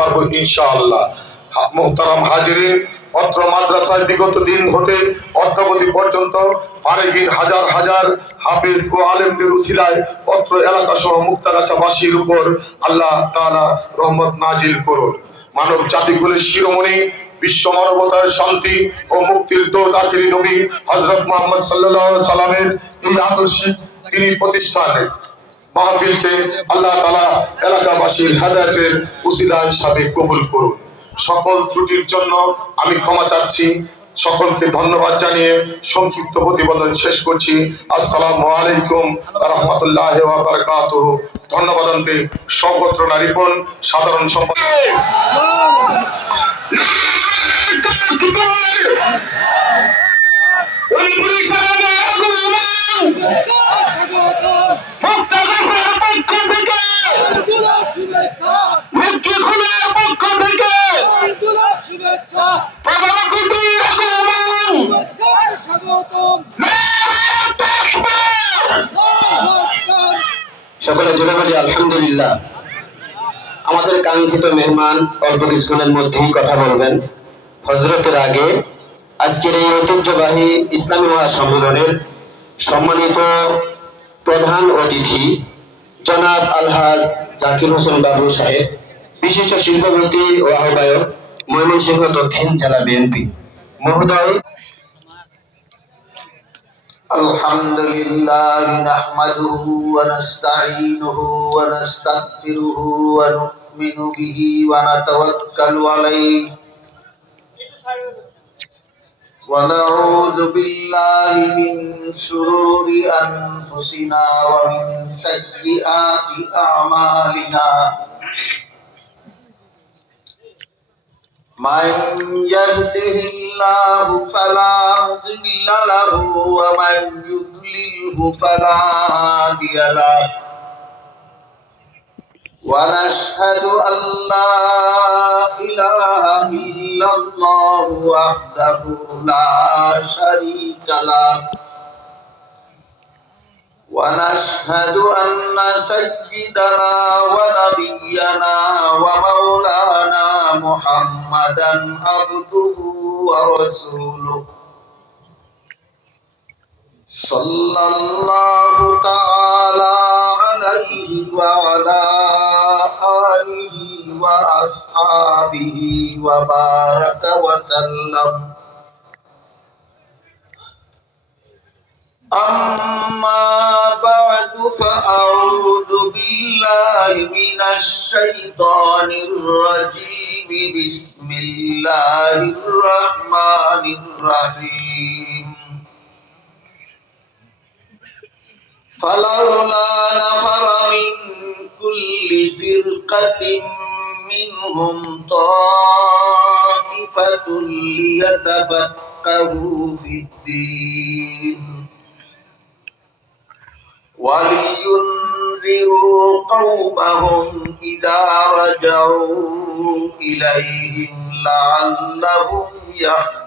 পারবো ইনশাআল্লাহ। মুহতারাম হাজিরিন, অত্র মাদ্রাসায় বিগত দিন হতে অদ্যাবধি পর্যন্ত ফারেগিন হাজার হাজার হাফেজ ও আলেমদের উসিলায় অত্র এলাকা সহ মুক্তাগাছাবাসীর উপর আল্লাহ তাআলা রহমত নাজিল করুন। মানব জাতিকুলের শিরোমণি, বিশ্ব মানবতার শান্তি ও মুক্তির দূত আখিরি নবী হযরত মুহাম্মদ সাল্লাল্লাহু আলাইহি সাল্লামের এই আদর্শিক তিনি প্রতিষ্ঠানের মাহফিলকে আল্লাহ তাআলা এলাকাবাসীর হেদায়েতের উসিলা হিসাবে কবুল করুন। সকল ত্রুটির জন্য আমি ক্ষমা চাচ্ছি। সকলকে ধন্যবাদ জানিয়ে সংক্ষিপ্ত প্রতিবেদন শেষ করছি। আসসালামু আলাইকুম ওয়া রাহমাতুল্লাহি ওয়া বারাকাতুহু। ধন্যবাদ অন্তে সর্বত্র নারীপণ সাধারণ সম্পাদক সকলে জোরে বলি আলহামদুলিল্লাহ। আমাদের কাঙ্ক্ষিত মেহমান অল্প কিছুক্ষণের মধ্যেই কথা বলবেন। হজরতের আগে আজকের এই ঐতিহ্যবাহী ইসলামী মহাসম্মেলনের সম্মানিত প্রধান অতিথি জনাব আলহাজ জাকির হোসেন বাবু সাহেব, বিশিষ্ট শিল্পপতি ও আহ্বায়ক, ময়মনসিংহ দক্ষিণ জেলা বিএনপি মহোদয়। আলহামদুলিল্লাহ নাহমাদুহু ওয়া নাস্তাঈনুহু ওয়া নাস্তাগফিরুহু ওয়া নু'মিনু বিহি ওয়া নাতাওয়াক্কালু আলাইহি ওয়া নাউযু বিল্লাহি মিন শুরুরি আনফুসিনা ওয়া মিন সাইয়্যিআতি আ'মালিনা। من يهده الله فلا مضل له ومن يضلله فلا هادي له ونشهد أن لا إله إلا الله وحده لا شريك له ونشهد أن سيدنا ونبينا ومولانا محمدا عبده ورسوله صلى الله تعالى عليه وعلى آله وأصحابه وبارك وسلم. أما بعد فأعوذ بالله من الشيطان الرجيم. بسم الله الرحمن الرحيم. فلولا نفر من كل فرقة منهم طائفة ليتفقهوا في الدين ولينذروا قومهم إذا رجعوا إليهم لعلهم يحذرون.